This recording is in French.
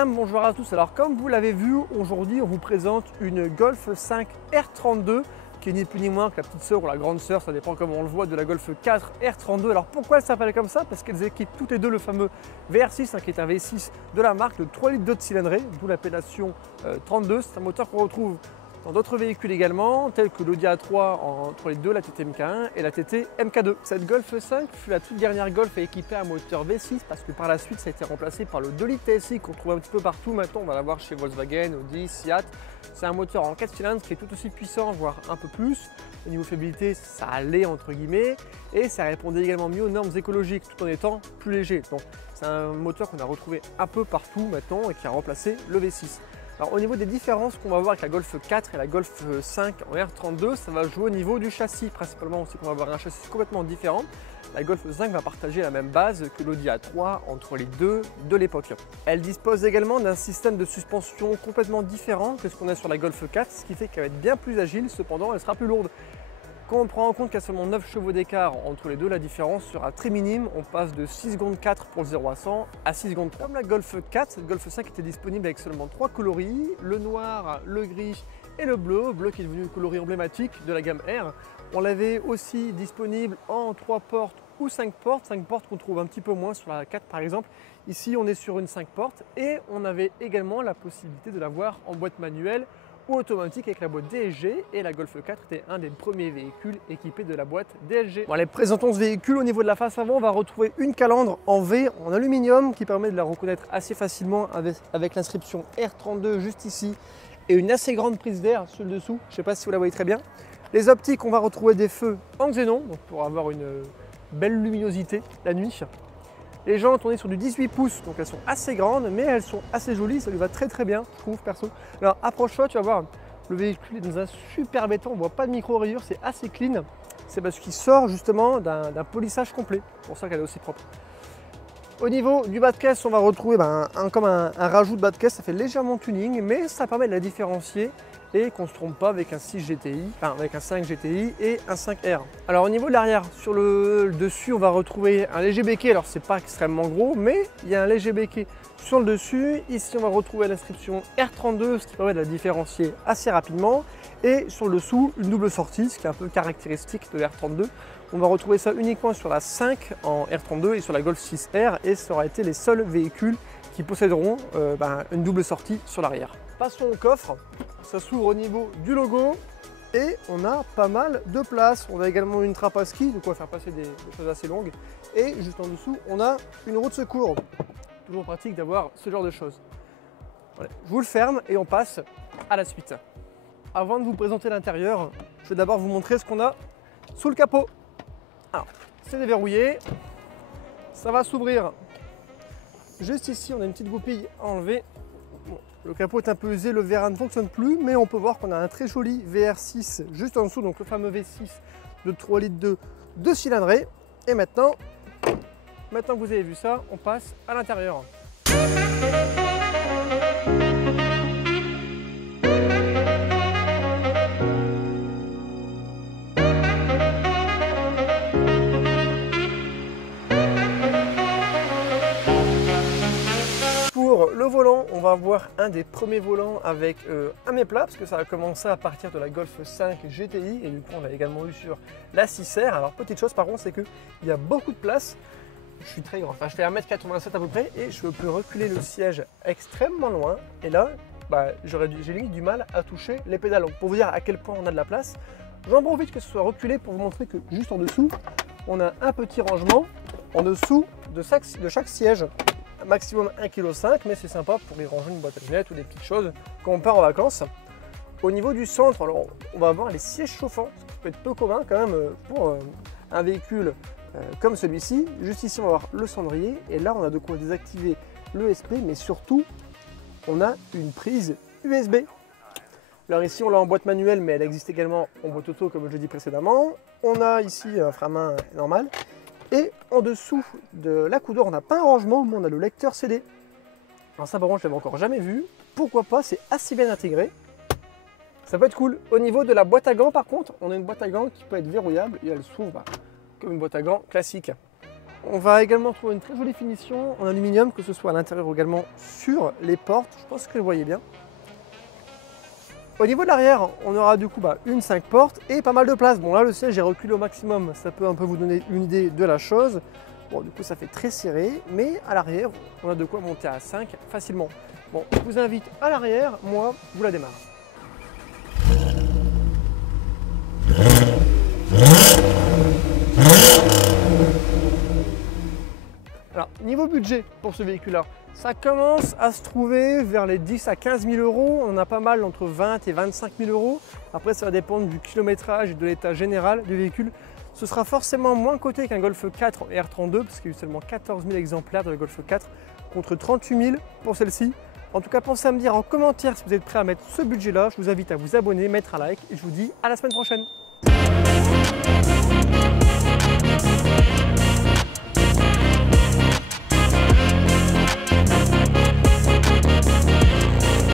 madame, bonjour à tous. Alors comme vous l'avez vu, aujourd'hui on vous présente une Golf 5 R32 qui est ni plus ni moins que la petite sœur ou la grande sœur, ça dépend comment on le voit, de la Golf 4 R32. Alors pourquoi elle s'appelle comme ça? Parce qu'elles équipent toutes les deux le fameux VR6 qui est un V6 de la marque, de 3 litres d'eau de cylindrée, d'où l'appellation 32. C'est un moteur qu'on retrouve dans d'autres véhicules également, tels que l'Audi A3 en 3 litres 2, la TT MK1 et la TT MK2. Cette Golf 5 fut la toute dernière Golf à équiper un moteur V6 parce que par la suite ça a été remplacé par le 2 litres TSI qu'on trouve un petit peu partout maintenant. On va l'avoir chez Volkswagen, Audi, Seat. C'est un moteur en 4 cylindres qui est tout aussi puissant, voire un peu plus. Au niveau fiabilité, ça allait entre guillemets et ça répondait également mieux aux normes écologiques tout en étant plus léger. Donc c'est un moteur qu'on a retrouvé un peu partout maintenant et qui a remplacé le V6. Alors, au niveau des différences qu'on va voir avec la Golf 4 et la Golf 5 en R32, ça va jouer au niveau du châssis. Principalement aussi qu'on va avoir un châssis complètement différent. La Golf 5 va partager la même base que l'Audi A3 en 3 litres 2 de l'époque. Elle dispose également d'un système de suspension complètement différent que ce qu'on a sur la Golf 4, ce qui fait qu'elle va être bien plus agile, cependant elle sera plus lourde. Quand on prend en compte qu'il y a seulement 9 chevaux d'écart entre les deux, la différence sera très minime. On passe de 6 secondes 4 pour le 0 à 100 à 6 secondes 3. Comme la Golf 4, cette Golf 5 était disponible avec seulement 3 coloris, le noir, le gris et le bleu qui est devenu le coloris emblématique de la gamme R. On l'avait aussi disponible en 3 portes ou 5 portes qu'on trouve un petit peu moins sur la 4 par exemple. Ici on est sur une 5 portes et on avait également la possibilité de l'avoir en boîte manuelle ou automatique avec la boîte DSG, et la Golf 4 était un des premiers véhicules équipés de la boîte DSG. Bon, allez, présentons ce véhicule. Au niveau de la face avant, on va retrouver une calandre en V en aluminium qui permet de la reconnaître assez facilement avec l'inscription R32 juste ici et une assez grande prise d'air sur le dessous. Je ne sais pas si vous la voyez très bien. Les optiques, on va retrouver des feux en xénon donc pour avoir une belle luminosité la nuit. Les jantes, on est sur du 18 pouces, donc elles sont assez grandes, mais elles sont assez jolies, ça lui va très très bien, je trouve perso. Alors approche-toi, tu vas voir, le véhicule est dans un super béton, on ne voit pas de micro-rayures, c'est assez clean. C'est parce qu'il sort justement d'un polissage complet, c'est pour ça qu'elle est aussi propre. Au niveau du bas de caisse, on va retrouver comme un rajout de bas de caisse, ça fait légèrement tuning, mais ça permet de la différencier et qu'on ne se trompe pas avec un 6 GTI, enfin avec un 5 GTI et un 5R. Alors au niveau de l'arrière, sur le dessus, on va retrouver un léger béquet. Alors c'est pas extrêmement gros, mais il y a un léger béquet sur le dessus. Ici, on va retrouver l'inscription R32, ce qui permet de la différencier assez rapidement. Et sur le dessous, une double sortie, ce qui est un peu caractéristique de R32. On va retrouver ça uniquement sur la 5 en R32 et sur la Golf 6R, et ça aura été les seuls véhicules qui posséderont une double sortie sur l'arrière. Passons au coffre. Ça s'ouvre au niveau du logo et on a pas mal de place. On a également une trappe à ski, de quoi faire passer des choses assez longues. Et juste en dessous, on a une roue de secours. Toujours pratique d'avoir ce genre de choses. Voilà. Je vous le ferme et on passe à la suite. Avant de vous présenter l'intérieur, je vais d'abord vous montrer ce qu'on a sous le capot. Alors, c'est déverrouillé. Ça va s'ouvrir. Juste ici, on a une petite goupille à enlever. Bon, le capot est un peu usé, le VR ne fonctionne plus, mais on peut voir qu'on a un très joli VR6 juste en dessous, donc le fameux V6 de 3 litres de cylindrée. Et maintenant que vous avez vu ça, on passe à l'intérieur. Le volant, on va avoir un des premiers volants avec un méplat parce que ça a commencé à partir de la Golf 5 GTI et du coup on l'a également eu sur la 6R. Alors petite chose par contre, c'est qu'il y a beaucoup de place. Je suis très grand, enfin je fais 1m87 à peu près et je peux reculer le siège extrêmement loin, et là j'ai limite du mal à toucher les pédales. Donc, pour vous dire à quel point on a de la place, j'en profite que ce soit reculé pour vous montrer que juste en dessous on a un petit rangement en dessous de chaque siège. Maximum 1,5 kg, mais c'est sympa pour y ranger une boîte à lunettes ou des petites choses quand on part en vacances. Au niveau du centre, alors, on va avoir les sièges chauffants, ce qui peut être peu commun quand même pour un véhicule comme celui-ci. Juste ici, on va avoir le cendrier, et là, on a de quoi désactiver l'ESP, mais surtout, on a une prise USB. Alors ici, on l'a en boîte manuelle, mais elle existe également en boîte auto, comme je l'ai dit précédemment. On a ici un frein-main normal. Et en dessous de la coudeur, on n'a pas un rangement, mais on a le lecteur CD. Alors ça, par contre, je l'avais encore jamais vu. Pourquoi pas, c'est assez bien intégré. Ça peut être cool. Au niveau de la boîte à gants, par contre, on a une boîte à gants qui peut être verrouillable et elle s'ouvre comme une boîte à gants classique. On va également trouver une très jolie finition en aluminium, que ce soit à l'intérieur ou également sur les portes. Je pense que vous voyez bien. Au niveau de l'arrière, on aura du coup une 5 portes et pas mal de place. Bon là le siège est reculé au maximum, ça peut un peu vous donner une idée de la chose. Bon du coup ça fait très serré, mais à l'arrière, on a de quoi monter à 5 facilement. Bon, je vous invite à l'arrière, moi, vous la démarre. Alors, niveau budget pour ce véhicule-là, ça commence à se trouver vers les 10 à 15 000 euros. On en a pas mal entre 20 et 25 000 euros. Après, ça va dépendre du kilométrage et de l'état général du véhicule. Ce sera forcément moins coté qu'un Golf 4 R32 parce qu'il y a eu seulement 14 000 exemplaires de la Golf 4 contre 38 000 pour celle-ci. En tout cas, pensez à me dire en commentaire si vous êtes prêt à mettre ce budget-là. Je vous invite à vous abonner, mettre un like et je vous dis à la semaine prochaine.